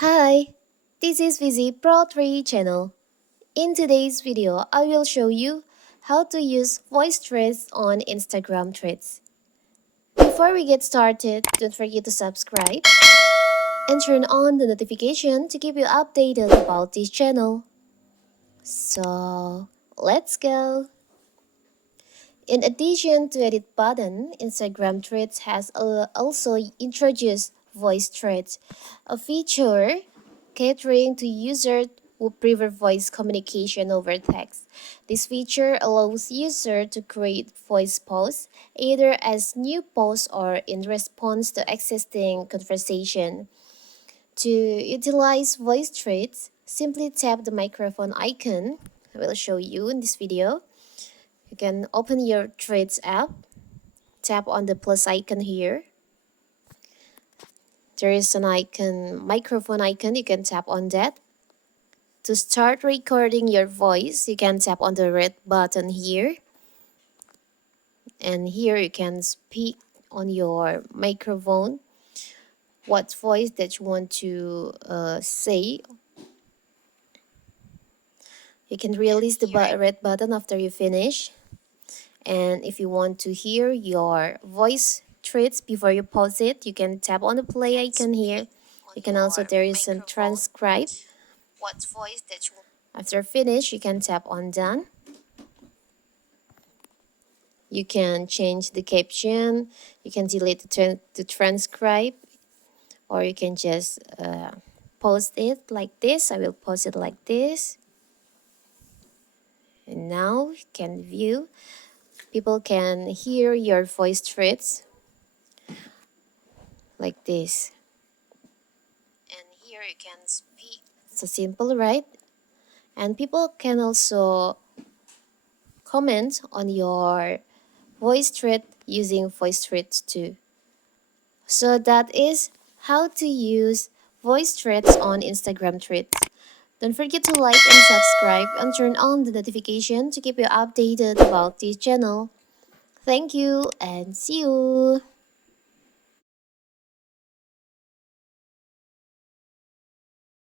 Hi, this is Vizi Pro 3 channel. In today's video, I will show you how to use voice threads on Instagram threads. Before we get started, don't forget to subscribe and turn on the notification to keep you updated about this channel. So, let's go! In addition to edit button, Instagram Threads has also introduced voice threads, a feature catering to users who prefer voice communication over text. This feature allows users to create voice posts either as new posts or in response to existing conversation. To utilize voice threads, simply tap the microphone icon. I will show you in this video. You can open your Threads app, tap on the plus icon here. There is an icon, microphone icon, you can tap on that. To start recording your voice, you can tap on the red button here. And here you can speak on your microphone what voice that you want to say. You can release the red button after you finish. And if you want to hear your voice threads before you pause it, you can tap on the play icon here. You can also, there is a transcribe. After finish, you can tap on done. You can change the caption, you can delete the transcribe, or you can just post it like this. I will post it like this. And now you can view. People can hear your voice threads like this. And here you can speak. So simple, right? And people can also comment on your voice thread using voice threads too. So that is how to use voice threads on Instagram threads. Don't forget to like and subscribe and turn on the notification to keep you updated about this channel. Thank you and see you!